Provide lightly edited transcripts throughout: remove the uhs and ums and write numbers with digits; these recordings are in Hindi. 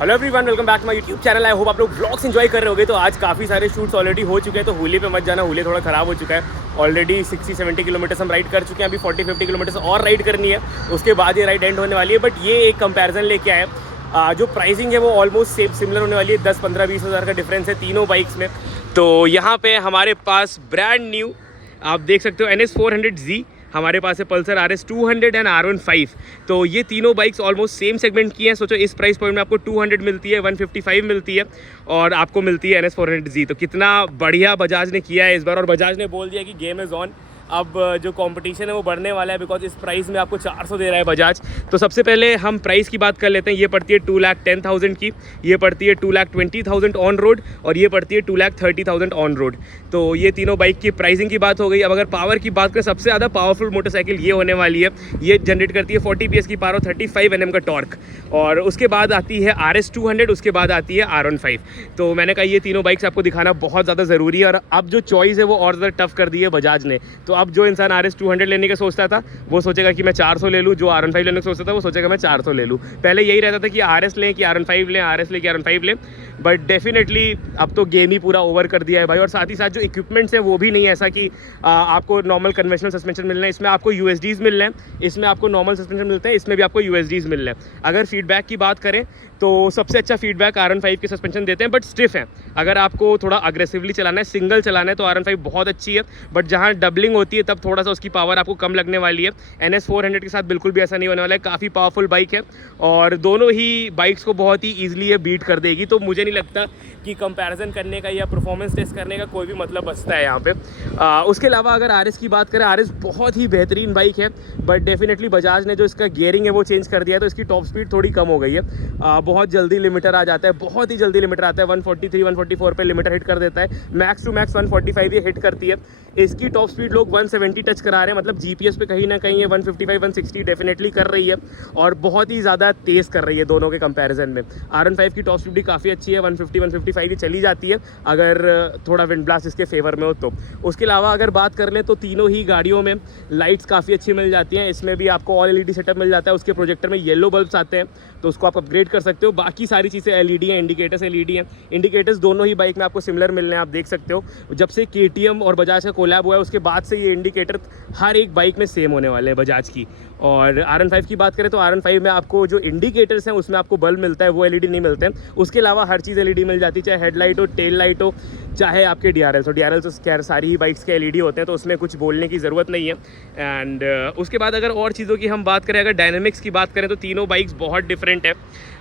Hello everyone, welcome back to my YouTube channel. I hope आप लोग व्लॉग्स एंजॉय कर रहे होगे। तो आज काफ़ी सारे शूट्स ऑलरेडी हो चुके हैं, तो हुली पे मत जाना, हुली थोड़ा ख़राब हो चुका है। ऑलरेडी 60-70 किलोमीटर्स हम राइड कर चुके हैं, अभी 40-50 किलोमीटर्स और राइड करनी है, उसके बाद ये राइड एंड होने वाली है। बट ये एक कंपैरिजन लेके आए, जो प्राइसिंग है वो ऑलमोस्ट सेम सिमिलर होने वाली है। 10-15-20 हज़ार का डिफरेंस है तीनों बाइक्स में। तो यहाँ पे हमारे पास ब्रांड न्यू आप देख सकते हो NS400Z, हमारे पास है पल्सर RS 200 एंड R15। तो ये तीनों बाइक्स ऑलमोस्ट सेम सेगमेंट की हैं। सोचो इस प्राइस पॉइंट में आपको 200 मिलती है, 155 मिलती है और आपको मिलती है NS400Z। तो कितना बढ़िया बजाज ने किया है इस बार, और बजाज ने बोल दिया कि गेम इज़ ऑन। अब जो कंपटीशन है वो बढ़ने वाला है, बिकॉज इस प्राइस में आपको 400 दे रहा है बजाज। तो सबसे पहले हम प्राइस की बात कर लेते हैं। ये पड़ती है 2,10,000 की, ये पड़ती है 2,20,000 ऑन रोड और ये पड़ती है 2,30,000 ऑन रोड। तो ये तीनों बाइक की प्राइसिंग की बात हो गई। अब अगर पावर की बात करें, सबसे ज़्यादा पावरफुल मोटरसाइकिल ये होने वाली है। ये जनरेट करती है 40 PS की पावर और 35 Nm का टॉर्क। और उसके बाद आती है RS 200, उसके बाद आती है R15। तो मैंने कहा ये तीनों बाइक्स आपको दिखाना बहुत ज़्यादा ज़रूरी है। और अब जो चॉइस है वो और ज़्यादा टफ कर दी है बजाज ने। तो अब जो इंसान RS 200 लेने का सोचता था वो सोचेगा कि मैं 400 ले लूँ, जो R15 लेने का सोचता था वो सोचेगा मैं 400 ले लूँ। पहले यही रहता था कि RS लें कि R15 लें, RS लें कि R15 लें। बट डेफिनेटली अब तो गेम ही पूरा ओवर कर दिया है भाई। और साथ ही साथ जो इक्विपमेंट्स हैं वो भी नहीं है ऐसा कि आपको नॉर्मल कन्वेंशनल सस्पेंशन मिल रहे हैं। इसमें आपको USDs मिल रहे हैं, इसमें आपको नॉर्मल सस्पेंशन मिलते हैं, इसमें भी आपको USDs मिल रहे हैं। अगर फीडबैक की बात करें तो सबसे अच्छा फीडबैक R15 के सस्पेंशन देते हैं, बट स्टिफ है। अगर आपको थोड़ा अग्रेसिवली चलाना है, सिंगल चलाना है, तो R15 बहुत अच्छी है। बट जहाँ डबलिंग होती है तब थोड़ा सा उसकी पावर आपको कम लगने वाली है। NS400 के साथ बिल्कुल भी ऐसा नहीं होने वाला है। काफ़ी पावरफुल बाइक है और दोनों ही बाइक्स को बहुत ही ईजिली ये बीट कर देगी। तो मुझे नहीं लगता कि कंपैरिजन करने का या परफॉर्मेंस टेस्ट करने का कोई भी मतलब बचता है यहाँ पे। उसके अलावा अगर RS की बात करें, RS बहुत ही बेहतरीन बाइक है। बट डेफिनेटली बजाज ने जो इसका गियरिंग है वो चेंज कर दिया है, तो इसकी टॉप स्पीड थोड़ी कम हो गई है। बहुत जल्दी लिमिटर आ जाता है, बहुत ही जल्दी लिमिटर आता है। 143-144 पे लिमिटर हिट कर देता है। मैक्स टू मैक्स 145 ये हिट करती है। इसकी टॉप स्पीड लोग 170 टच करा रहे हैं, मतलब GPS पे कहीं ना कहीं ये 155-160 डेफिनेटली कर रही है और बहुत ही ज़्यादा तेज़ कर रही है दोनों के कंपैरिजन में। R15 की टॉप स्पीड भी काफ़ी अच्छी है, 150-155 चली जाती है अगर थोड़ा विंड ब्लास्ट इसके फेवर में हो तो। उसके अलावा अगर बात कर लें तो तीनों ही गाड़ियों में लाइट्स काफ़ी अच्छी मिल जाती हैं। इसमें भी आपको ऑल LED सेटअप मिल जाता है। उसके प्रोजेक्टर में येलो बल्ब्स आते हैं, तो उसको आप अपग्रेड कर सकते हो। बाकी सारी चीज़ें LED हैं, इंडिकेटर्स LED हैं। इंडिकेटर्स दोनों ही बाइक में आपको सिमिलर मिलने हैं, आप देख सकते हो। जब से KTM और बजाज का कोलैब हुआ है उसके बाद से ये इंडिकेटर हर एक बाइक में सेम होने वाले हैं बजाज की। और R15 की बात करें तो R15 में आपको जो इंडिकेटर्स हैं उसमें आपको बल्ब मिलता है, वो LED नहीं मिलते हैं। उसके अलावा हर चीज़ LED मिल जाती है, चाहे हेडलाइट हो, टेल लाइट हो, चाहे आपके DRLs हो। DRLs तो खैर सारी ही बाइक्स के LED होते हैं, तो उसमें कुछ बोलने की ज़रूरत नहीं है। एंड उसके बाद अगर और चीज़ों की हम बात करें, अगर डायनेमिक्स की बात करें तो तीनों बाइक्स बहुत डिफरेंट है।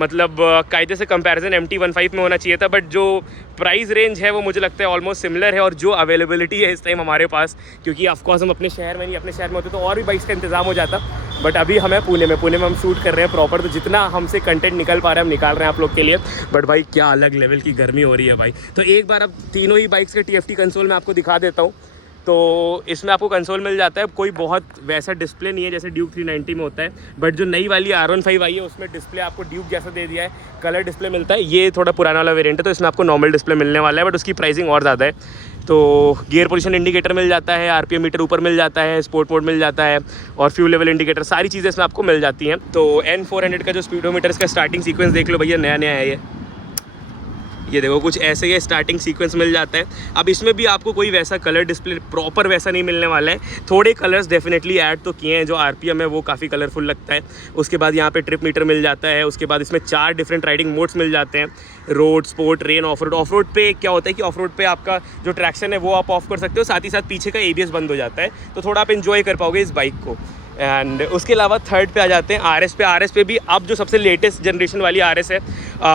मतलब कायदे से कंपैरिजन MT15 में होना चाहिए था, बट जो प्राइस रेंज है वो मुझे लगता है ऑलमोस्ट सिमिलर है। और जो अवेलेबिलिटी है इस टाइम हमारे पास, क्योंकि ऑफकोर्स हम अपने शहर में नहीं, अपने शहर में होते तो और भी बाइक्स का इंतजाम हो जाता। बट अभी हमें पुणे में हम शूट कर रहे हैं प्रॉपर, तो जितना हमसे कंटेंट निकल पा रहे हैं हम निकाल रहे हैं आप लोग के लिए। बट भाई क्या अलग लेवल की गर्मी हो रही है भाई। तो एक बार अब तीनों ही बाइक्स के TFT कंसोल मैं आपको दिखा देता हूँ। तो इसमें आपको कंसोल मिल जाता है, कोई बहुत वैसा डिस्प्ले नहीं है जैसे ड्यूक 390 में होता है। बट जो नई वाली R15 आई है उसमें डिस्प्ले आपको ड्यूक जैसा दे दिया है, कलर डिस्प्ले मिलता है। ये थोड़ा पुराना वाला वेरिएंट है, तो इसमें आपको नॉर्मल डिस्प्ले मिलने वाला है, बट उसकी प्राइसिंग और ज़्यादा है। तो गियर पोजीशन इंडिकेटर मिल जाता है, RPM मीटर ऊपर मिल जाता है, स्पोर्ट मोड मिल जाता है और फ्यूल लेवल इंडिकेटर, सारी चीज़ें इसमें आपको मिल जाती हैं। तो N400 का जो स्पीडोमीटर इसका स्टार्टिंग सीक्वेंस देख लो भैया, नया नया है ये देखो, कुछ ऐसे ही स्टार्टिंग सीक्वेंस मिल जाता है। अब इसमें भी आपको कोई वैसा कलर डिस्प्ले प्रॉपर वैसा नहीं मिलने वाला है। थोड़े कलर्स डेफिनेटली ऐड तो किए हैं, जो RPM है वो काफ़ी कलरफुल लगता है। उसके बाद यहाँ पे ट्रिप मीटर मिल जाता है। उसके बाद इसमें 4 डिफरेंट राइडिंग मोड्स मिल जाते हैं, road, sport, rain, of road. Of road पे क्या होता है कि ऑफ रोड पे आपका जो ट्रैक्शन है वो आप ऑफ कर सकते हो, साथ ही साथ पीछे का ABS बंद हो जाता है, तो थोड़ा आप इन्जॉय कर पाओगे इस बाइक को। एंड उसके अलावा थर्ड पे आ जाते हैं RS पे भी अब जो सबसे लेटेस्ट जनरेशन वाली RS है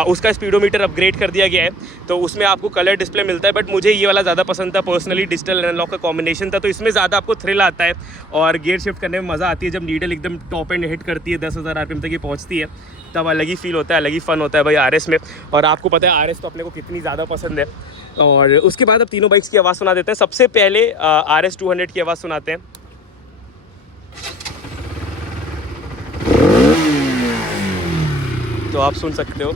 उसका स्पीडोमीटर अपग्रेड कर दिया गया है, तो उसमें आपको कलर डिस्प्ले मिलता है। बट मुझे ये वाला ज़्यादा पसंद था पर्सनली, डिजिटल एनालॉग का कॉम्बिनेशन था, तो इसमें ज़्यादा आपको थ्रिल आता है और गियर शिफ्ट करने में मज़ा आती है। जब नीडल एकदम टॉप एंड हिट करती है, 10,000 RPM तक ये पहुँचती है, तब अलग ही फील होता है, अलग ही फ़न होता है भाई RS में। और आपको पता है RS तो अपने को कितनी ज़्यादा पसंद है। और उसके बाद अब तीनों बाइक्स की आवाज़ सुना देते हैं। सबसे पहले RS 200 की आवाज़ सुनाते हैं। तो आप सुन सकते हो,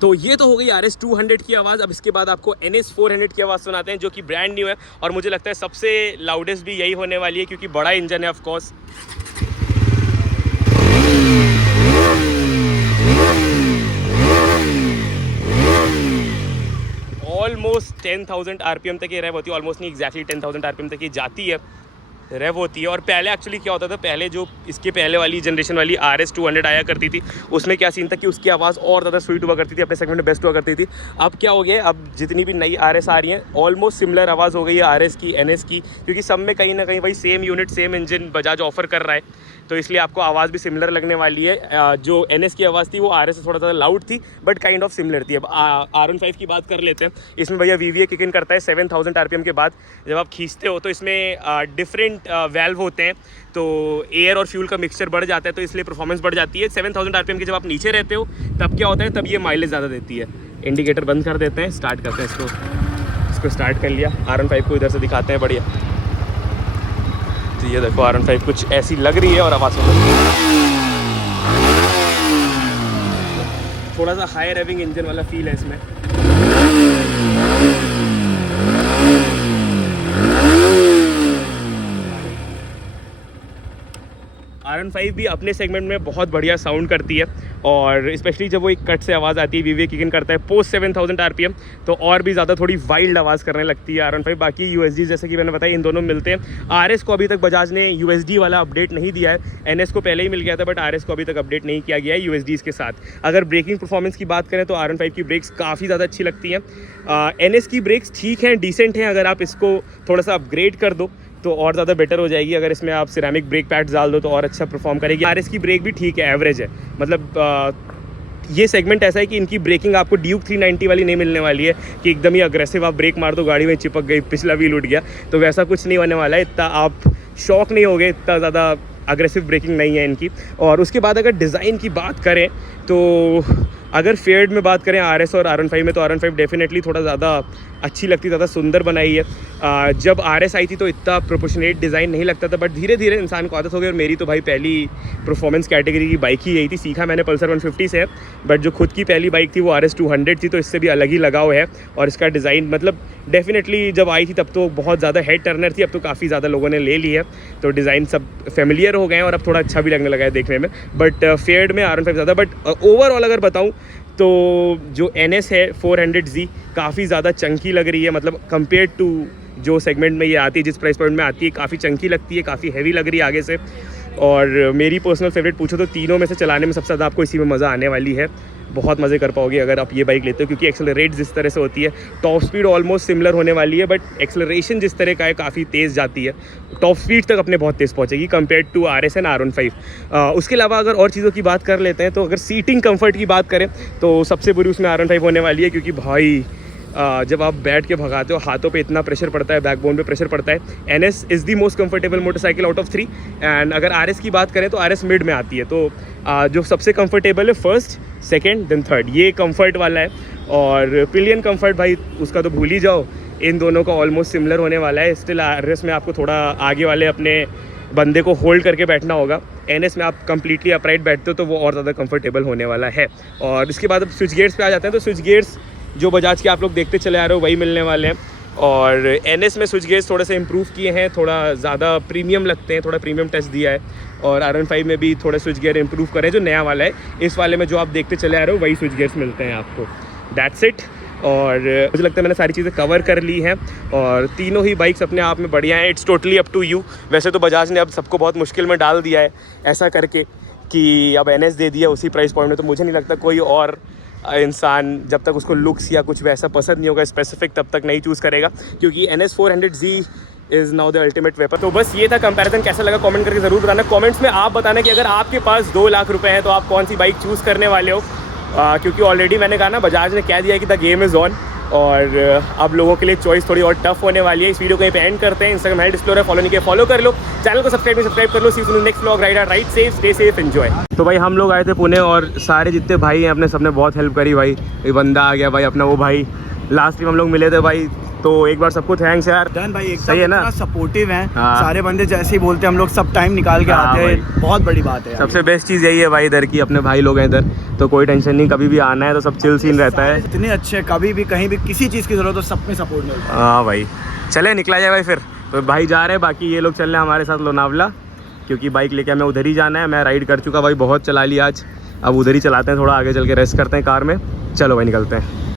तो ये तो हो गई RS 200 की आवाज़। अब इसके बाद आपको NS 400 की आवाज़ सुनाते हैं, जो कि ब्रांड न्यू है और मुझे लगता है सबसे लाउडेस्ट भी यही होने वाली है, क्योंकि बड़ा इंजन है ऑफ कोर्स। ऑलमोस्ट 10,000 RPM तक ये रेव होती है, ऑलमोस्ट नहीं, एग्जैक्टली 10,000 RPM तक ये जाती है, रेव होती है। और पहले एक्चुअली क्या होता था, पहले जो इसके पहले वाली जनरेशन वाली RS 200 आया करती थी, उसमें क्या सीन था कि उसकी आवाज़ और ज़्यादा स्वीट हुआ करती थी, अपने सेगमेंट में बेस्ट हुआ करती थी। अब क्या हो गया, अब जितनी भी नई RS आ रही हैं ऑलमोस्ट सिमिलर आवाज़ हो गई है RS की, NS की, क्योंकि सब में कहीं ना कहीं वही same unit same engine Bajaj offer कर रहा है, तो इसलिए आपको आवाज़ भी सिमिलर लगने वाली है। जो NS की आवाज़ थी वो RS से थोड़ा ज़्यादा लाउड थी, बट काइंड ऑफ सिमिलर थी। अब R15 की बात कर लेते हैं। इसमें भैया VVA किक इन करता है 7,000 RPM के बाद। जब आप खींचते हो तो इसमें डिफरेंट वेल्व होते हैं, तो एयर और फ्यूल का मिक्सचर बढ़ जाता है, तो इसलिए परफॉर्मेंस बढ़ जाती है। 7,000 RPM के जब आप नीचे रहते हो तब क्या होता है, तब ये माइलेज ज़्यादा देती है। इंडिकेटर बंद कर देते हैं, स्टार्ट करते हैं इसको स्टार्ट कर लिया। R15 को इधर से दिखाते हैं, बढ़िया। तो ये देखो R15 कुछ ऐसी लग रही है और आवाज़ थोड़ा सा हाई रेविंग इंजन वाला फील है इसमें। R15 भी अपने सेगमेंट में बहुत बढ़िया साउंड करती है, और स्पेशली जब वो एक कट से आवाज़ आती है, VVA किक इन करता है पोस्ट 7,000 RPM, तो और भी ज़्यादा थोड़ी वाइल्ड आवाज़ करने लगती है R15। बाकी USD जैसे कि मैंने बताया, इन दोनों मिलते हैं। RS को अभी तक बजाज ने USD वाला अपडेट नहीं दिया है, NS को पहले ही मिल गया था, बट RS को अभी तक अपडेट नहीं किया गया है USDs के साथ। अगर ब्रेकिंग परफॉर्मेंस की बात करें तो R15 की ब्रेक्स काफ़ी ज़्यादा अच्छी लगती हैं। NS की ब्रेक्स ठीक हैं, डिसेंट हैं, अगर आप इसको थोड़ा सा अपग्रेड कर दो तो और ज़्यादा बेटर हो जाएगी। अगर इसमें आप सिरेमिक ब्रेक पैड्स डाल दो तो और अच्छा परफॉर्म करेगी। RS की ब्रेक भी ठीक है, एवरेज है। मतलब ये सेगमेंट ऐसा है कि इनकी ब्रेकिंग आपको ड्यूक 390 वाली नहीं मिलने वाली है कि एकदम ही अग्रेसिव आप ब्रेक मार दो, गाड़ी में चिपक गई, पिछला व्हील उठ गया, तो वैसा कुछ नहीं होने वाला है। इतना आप शॉक नहीं होगे, इतना ज़्यादा अग्रेसिव ब्रेकिंग नहीं है इनकी। और उसके बाद अगर डिज़ाइन की बात करें तो अगर फेयर्ड में बात करें RS और R15 में, तो R15 डेफिनेटली थोड़ा ज़्यादा अच्छी लगती, ज़्यादा सुंदर बनाई है। जब RS आई थी तो इतना प्रोपोर्शनेट डिज़ाइन नहीं लगता था, बट धीरे धीरे इंसान को आदत हो गई। और मेरी तो भाई पहली परफॉर्मेंस कैटेगरी की बाइक ही यही थी, सीखा मैंने पल्सर 150 से, बट जो खुद की पहली बाइक थी वो RS 200 थी, तो इससे भी अलग ही लगाव है। और इसका डिज़ाइन मतलब डेफिनेटली जब आई थी तब तो बहुत ज़्यादा हेड टर्नर थी, अब तो काफ़ी ज़्यादा लोगों ने ले ली है, तो डिज़ाइन सब फेमिलियर हो गए हैं और अब थोड़ा अच्छा भी लगने लगा है देखने में। बट फेयर्ड में R15 ज़्यादा। बट ओवरऑल अगर बताऊँ तो जो NS है 400Z काफ़ी ज़्यादा चंकी लग रही है, मतलब कंपेयर टू जो सेगमेंट में ये आती है, जिस प्राइस पॉइंट में आती है, काफ़ी चंकी लगती है, काफ़ी हैवी लग रही है आगे से। और मेरी पर्सनल फेवरेट पूछो तो तीनों में से चलाने में सबसे ज़्यादा आपको इसी में मज़ा आने वाली है। बहुत मज़े कर पाओगे अगर आप ये बाइक लेते हो, क्योंकि एक्सेलरेट जिस तरह से होती है, टॉप स्पीड ऑलमोस्ट सिमिलर होने वाली है, बट एक्सेलरेशन जिस तरह का है काफ़ी तेज़ जाती है। टॉप स्पीड तक अपने बहुत तेज़ पहुँचेगी compare to RS and R15। उसके अलावा अगर और चीज़ों की बात कर लेते हैं तो अगर सीटिंग कंफर्ट की बात करें तो सबसे बुरी उसमें R15 होने वाली है, क्योंकि भाई जब आप बैठ के भगाते हो हाथों पे इतना प्रेशर पड़ता है, बैकबोन पे प्रेशर पड़ता है। NS is the most comfortable motorcycle out of 3। And अगर RS की बात करें तो RS मिड में आती है, तो जो सबसे कंफर्टेबल है फर्स्ट, सेकंड, देन थर्ड, ये कंफर्ट वाला है। और पिलियन कंफर्ट भाई उसका तो भूल ही जाओ, इन दोनों का ऑलमोस्ट सिमिलर होने वाला है। स्टिल RS में आपको थोड़ा आगे वाले अपने बंदे को होल्ड करके बैठना होगा, NS में आप कंप्लीटली अपराइट बैठते हो तो वो और ज़्यादा कंफर्टेबल होने वाला है। और इसके बाद अब स्विच गियर्स पे आ जाते हैं, तो स्विच गियर्स जो बजाज के आप लोग देखते चले आ रहे हो वही मिलने वाले हैं। और NS में स्विच गियर्स थोड़े से इम्प्रूव किए हैं, थोड़ा ज़्यादा प्रीमियम लगते हैं, थोड़ा प्रीमियम टच दिया है। और R15 में भी थोड़े स्विच गियर इम्प्रूव करें, जो नया वाला है। इस वाले में जो आप देखते चले आ रहे हो वही स्विच गियर्स मिलते हैं आपको। That's it. और मुझे लगता है मैंने सारी चीज़ें कवर कर ली हैं, और तीनों ही बाइक्स अपने आप में बढ़िया हैं। It's totally up to you. वैसे तो बजाज ने अब सबको बहुत मुश्किल में डाल दिया है ऐसा करके कि अब NS दे दिया उसी प्राइस पॉइंट में, तो मुझे नहीं लगता कोई और इंसान जब तक उसको लुक्स या कुछ वैसा पसंद नहीं होगा स्पेसिफिक तब तक नहीं चूज़ करेगा, क्योंकि NS 400Z is now the ultimate weapon. तो बस ये था कंपैरिजन, कैसा लगा कमेंट करके ज़रूर बताना। कमेंट्स में आप बताना कि अगर आपके पास 2 लाख रुपए हैं तो आप कौन सी बाइक चूज़ करने वाले हो, क्योंकि ऑलरेडी मैंने कहा ना, बजाज ने कह दिया कि द गेम इज़ ऑन, और अब लोगों के लिए चॉइस थोड़ी और टफ होने वाली है। इस वीडियो को यहीं पे एंड करते हैं। इंस्टाग्राम हैंडल डिस्प्ले है, फॉलो नहीं किया फॉलो कर लो, चैनल को सब्सक्राइब कर लो। See you next vlog. Ride safe, stay safe, enjoy. तो भाई हम लोग आए थे पुणे, और सारे जितने भाई हैं अपने सबने बहुत हेल्प करी भाई। ये बंदा आ गया भाई अपना, वो भाई लास्ट टाइम हम लोग मिले थे भाई, तो एक बार सबको थैंक्स यार। डन भाई, सही है ना, सपोर्टिव हैं। हाँ। सारे बंदे जैसे ही बोलते हैं हम लोग सब टाइम निकाल के हाँ आते भाई। हैं, बहुत बड़ी बात है यार। सबसे बेस्ट चीज़ यही है भाई इधर की, अपने भाई लोग हैं इधर, तो कोई टेंशन नहीं, कभी भी आना है तो सब चिल सीन रहता है। इतने अच्छे, कभी भी कहीं भी किसी चीज़ की जरूरत हो सब में सपोर्ट मिलता है। हाँ भाई, चले निकला जाए भाई फिर। तो भाई जा रहे हैं, बाकी ये लोग चल रहे हैं हमारे साथ लोनावला, क्योंकि बाइक लेके हमें उधर ही जाना है। मैं राइड कर चुका भाई, बहुत चला लिया आज, अब उधर ही चलाते हैं, थोड़ा आगे चल के रेस्ट करते हैं कार में। चलो भाई निकलते हैं।